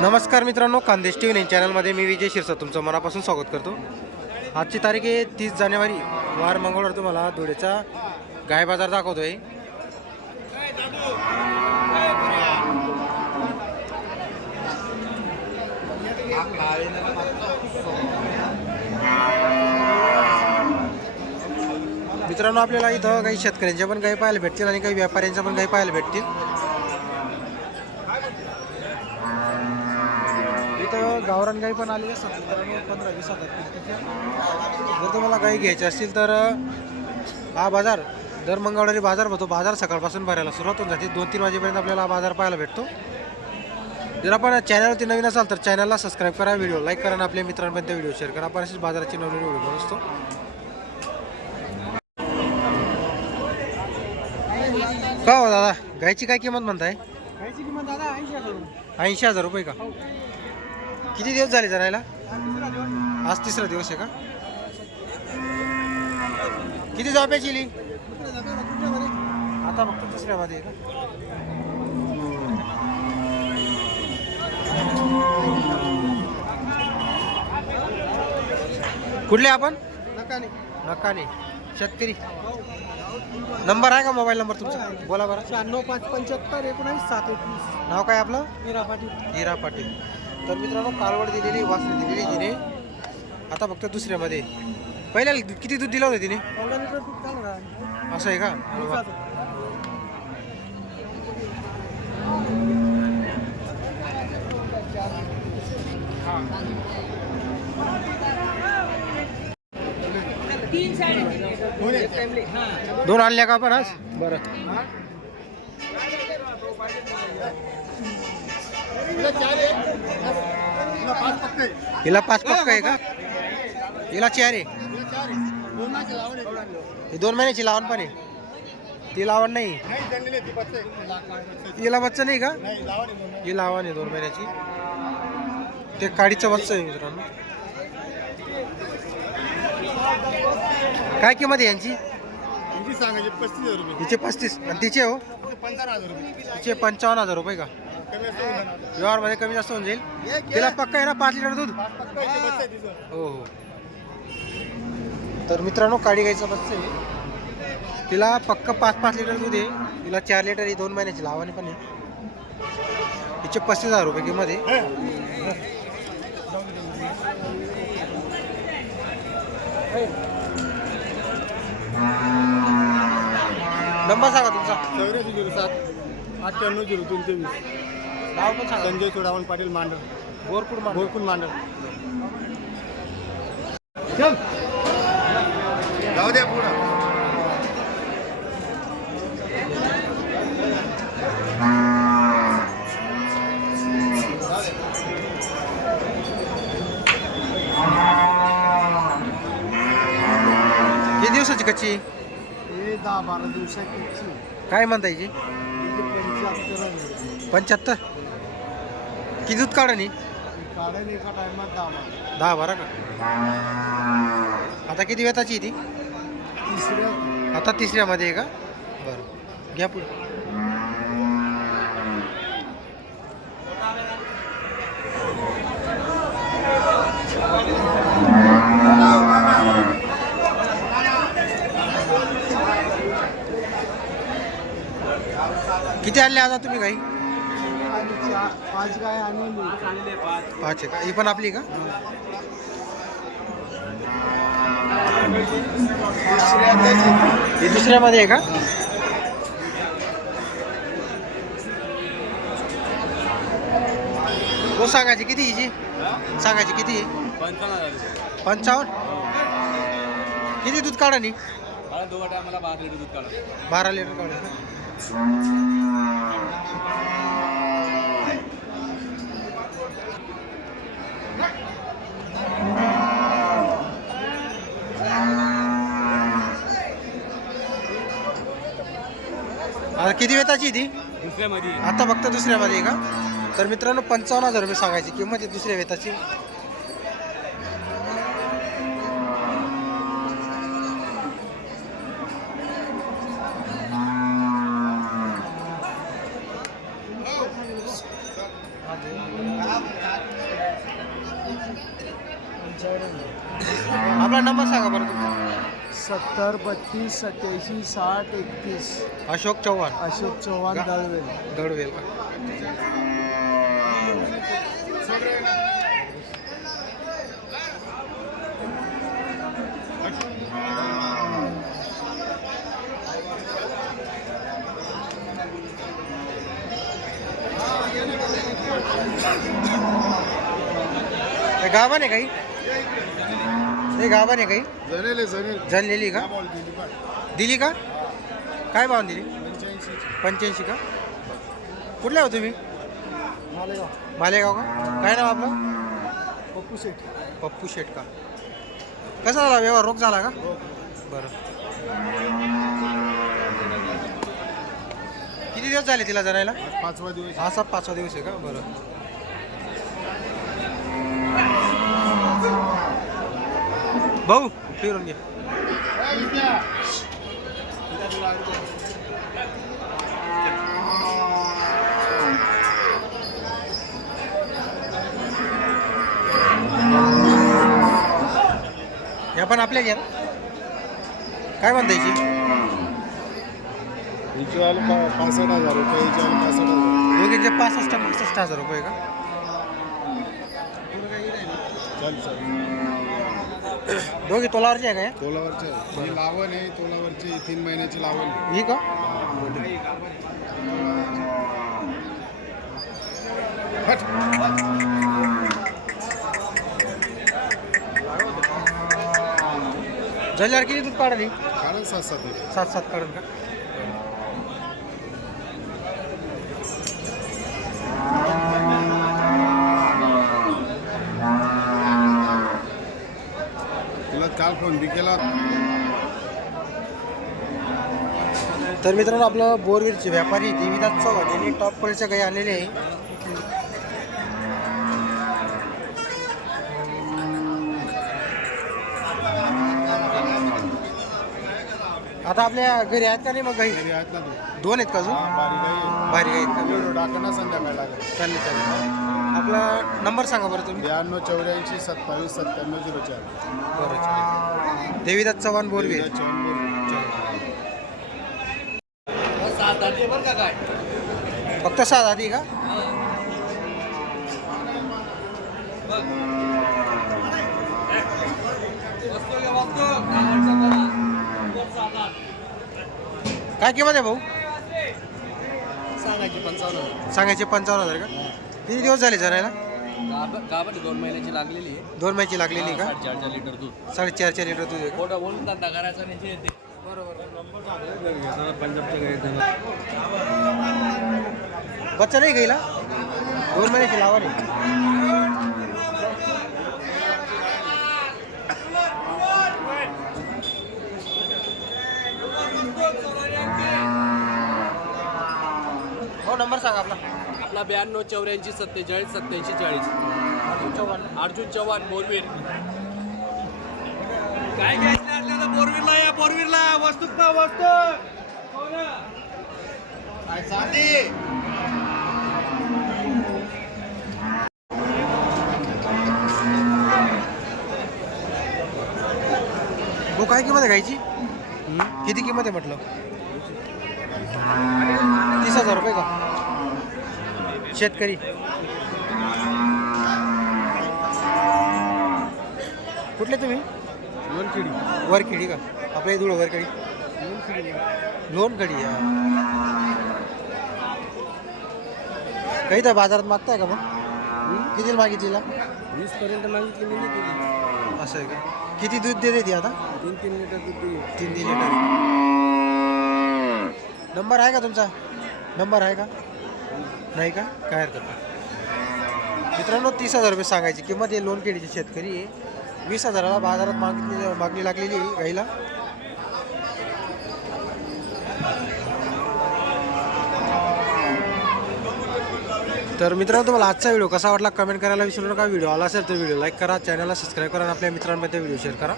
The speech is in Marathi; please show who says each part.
Speaker 1: नमस्कार मित्रांनो खानदेश टी व्ही चॅनलमध्ये मी विजय शिरसा तुमचं मनापासून स्वागत करतो. आजची तारीख आहे तीस जानेवारी. वार मंगळवार तुम्हाला धुळेचा गाय बाजार दाखवतोय. मित्रांनो आपल्याला इथं काही शेतकऱ्यांच्या पण गाई पाहायला भेटतील आणि काही व्यापाऱ्यांच्या पण गाई पाहायला भेटतील. गावरान गाई पण आलेली असतात मित्रांनो पंधरा वीस हजार. जर तुम्हाला गाई घ्यायची असतील तर हा बाजार दर मंगळवारी बाजार भरतो. बाजार सकाळपासून भरायला सुरुवात होऊन जाते. दोन तीन वाजेपर्यंत आपल्याला हा बाजार पाहायला भेटतो. जर आपण चॅनलवरती नवीन असाल तर चॅनलला सबस्क्राईब करा व्हिडिओ लाईक करा आणि आपल्या मित्रांपर्यंत व्हिडिओ शेअर करा. आपण अशीच बाजाराची नवीन व्हिडिओ बनवत. असतो का हो दादा? गायची काय किंमत म्हणताय?
Speaker 2: गायची किंमत दादा ऐंशी हजार.
Speaker 1: ऐंशी हजार रुपये का? किती दिवस झाले जरायला. आज तिसरा दिवस आहे का? किती
Speaker 2: दुसऱ्या जागेवर तुमच्याकडे.
Speaker 1: आता फक्त दुसऱ्यामध्ये आहे का? कुठले आपण?
Speaker 2: नका नाही.
Speaker 1: नकाने. शेतकरी. नंबर आहे का मोबाईल नंबर तुमचा? बोला बरं.
Speaker 2: शहाण्णव पाच पंच्याहत्तर एकोणावीस सात एकवीस.
Speaker 1: नाव काय आपलं?
Speaker 2: मीरा पाटील.
Speaker 1: हिरा पाटील. तर मित्रांनो कालवड दिलेली वासरी दिलेली तिने. आता फक्त दुसऱ्यामध्ये. पहिल्याला किती दूध दिलं होतं तिने. असं आहे का. दोन आणल्या का आपण आज? बरं. हिला पाच पक्का आहे का? हिला चार आहे. ही दोन महिन्याची लावण पण आहे. ती लावण नाही. हिला बच्चा नाही का? ही लावण आहे दोन महिन्याची. ते काडीचं बच्चा आहे मित्रांनो. काय किंमत आहे यांची?
Speaker 2: यांची सांगायची पस्तीस हजार रुपये.
Speaker 1: हिचे पस्तीस. आणि तिचे हो? तिचे पंचावन्न हजार रुपये का? व्यवहारमध्ये कमी जास्त होऊन जाईल. तिला पक्का आहे ना पाच लिटर दूध. हो. हो तर मित्रांनो काडी गाईचा बच्चा आहे तिला पक्क पाच पाच लिटर दूध आहे. तिला चार लिटर आहे दोन महिन्याची लावाने पण आहे. तिचे पस्तीस हजार रुपये किंमत आहे. नंबर सांगा तुमचा.
Speaker 2: चौऱ्याऐंशी झिरो सात अठ्ठ्याण्णव झिरो तीन तेवीस.
Speaker 1: नाव पण सांगा.
Speaker 2: संजय चोडावण पाटील मांडर
Speaker 1: बोरपूर मान
Speaker 2: बोरकुल मांडर जाऊ द्या पुढं.
Speaker 1: किती दिवसाची कच्ची?
Speaker 2: हे दहा बारा दिवसाची
Speaker 1: काय म्हणता याची
Speaker 2: पंच्याहत्तर
Speaker 1: पंच्याहत्तर? किती दूध काढा नी?
Speaker 2: काढायला एका टायमात दहा बारा.
Speaker 1: दहा बारा का? आता किती वेताची आहे ती?
Speaker 2: तिसऱ्या.
Speaker 1: आता तिसऱ्यामध्ये आहे का? बरं. घ्या पुढे. किती आणले आता तुम्ही काही?
Speaker 2: पाच गाय आणि
Speaker 1: पाच. आहे का? ही पण आपली का? ही दुसऱ्यामध्ये आहे का? हो सांगायची किती हिची? सांगायची किती पंचावन्न. किती दूध काढा नी? बारा लिटर काढा. आता किती वेताची ती?
Speaker 2: दुसऱ्यामध्ये.
Speaker 1: आता फक्त दुसऱ्यामध्ये का? तर मित्रांनो पंचावन्न हजार रुपये सांगायची. किंमत आहे दुसऱ्या वेताची. आपला नंबर सांगा बरं तुमचा
Speaker 2: सत्तर बत्तीस सत्याऐंशी साठ एकतीस.
Speaker 1: अशोक चव्हाण.
Speaker 2: अशोक चव्हाण दळवेल.
Speaker 1: दडवेल का? हे गाभण आहे काही? हे आहे काही? झालेली का? दिली का? काय भाव दिली?
Speaker 2: पंच्याऐंशी
Speaker 1: का? कुठल्या हो तुम्ही?
Speaker 2: मालेगाव.
Speaker 1: मालेगाव का? काय नाव आपलं?
Speaker 2: पप्पू शेठ.
Speaker 1: पप्पू शेट का? कसा झाला व्यवहार? रोग झाला का? बरं. किती दिवस झाले तिला जरायला?
Speaker 2: पाचवा दिवस
Speaker 1: हा सात पाचवा दिवस आहे का? बरं. भाऊ फिरून घे. या पण आपल्या घ्या. काय म्हणता याची
Speaker 2: पा- पासष्ट हजार रुपये पासष्ट हजार
Speaker 1: दोघींचे पासष्ट पासष्ट हजार रुपये का?
Speaker 2: चालेल चालेल.
Speaker 1: दोघी तोलावरचे आहे का?
Speaker 2: तोलावरचे आहे. ही लावण आहे तोलावरची तीन महिन्याची लावण आहे.
Speaker 1: ही का
Speaker 2: हट.
Speaker 1: झाल्यावर किती दूध काढली
Speaker 2: कारण सात सात.
Speaker 1: सात सात काढून का
Speaker 2: तुला काल केला
Speaker 1: तर मित्रांनो आपलं बोरवीरचे व्यापारी देवीदास चव्हाण यांनी टॉप क्वालिटीच्या काही आणलेले आहे. आता आपल्या घरी आहेत का नाही मग काही? दोन आहेत का अजून? भारी आहेत का?
Speaker 2: व्हिडिओ टाकणं संध्याकाळी लागेल
Speaker 1: चालेल चालेल. आपला नंबर सांगा बरं तुम्ही.
Speaker 2: ब्याण्णव चौऱ्याऐंशी सत्तावीस सत्त्याण्णव झिरो चार.
Speaker 1: बरं चालेल. देवीदास चव्हाण बोरवीर फक्त सात आधी का? काय किंमत आहे भाऊ?
Speaker 2: सांगायची पंचावन्न
Speaker 1: सांगायचे पंचावन्न हजार का? किती दिवस झाले जरायला?
Speaker 3: दोन महिन्याची लागलेली आहे.
Speaker 1: दोन महिन्याची लागलेली का?
Speaker 3: चार चार लिटर दूध.
Speaker 1: साडेचार चार लिटर दूध आहे का?
Speaker 3: खोटं बोलून धंदा करायचा नाही ते येते
Speaker 1: बच्चा नाही गेला दोन महिन्याची लावा नाही हो नंबर सांगा आपला.
Speaker 3: आपला ब्याण्णव चौऱ्याऐंशी सत्तेचाळीस सत्याऐंशी चाळीस.
Speaker 1: अर्जुन चव्हाण.
Speaker 3: अर्जुन चव्हाण बोरवीर. काय घ्यायचं आपल्याला बोरवीरला? या बोरवीरला. वस्तू. का वस्तू
Speaker 1: हो काय किंमत आहे गायची किती किंमत आहे म्हटलं? तीस हजार रुपये का? शेतकरी. कुठले तुम्ही?
Speaker 2: लोणखेडी.
Speaker 1: वरखेडी का? आपल्या इथं वरखेडी. लोणखडी. काही तर बाजारात मागताय का मग? किती मागितलीला?
Speaker 2: वीस पर्यंत मागितली मी नाही
Speaker 1: असं आहे का? किती दूध देते ती आता?
Speaker 2: तीन तीन लिटर दूध
Speaker 1: तीन तीन लिटर. नंबर आहे का तुमचा? नंबर आहे का? नाही का? काय हरकत नाही. मित्रांनो तीस हजार रुपये सांगायची किंमत हे लोन केडीचे शेतकरी आहे. वीस हजाराला बाजारात मागणी मागणी लागलेली गाईला. तर मित्रांनो तुम्हाला आजचा व्हिडिओ कसा वाटला? कमेंट करायला विसरू नका. व्हिडिओ आला असेल तर व्हिडिओ लाईक करा चॅनलला सबस्क्राईब करा आणि आपल्या मित्रांमध्ये व्हिडिओ शेअर करा.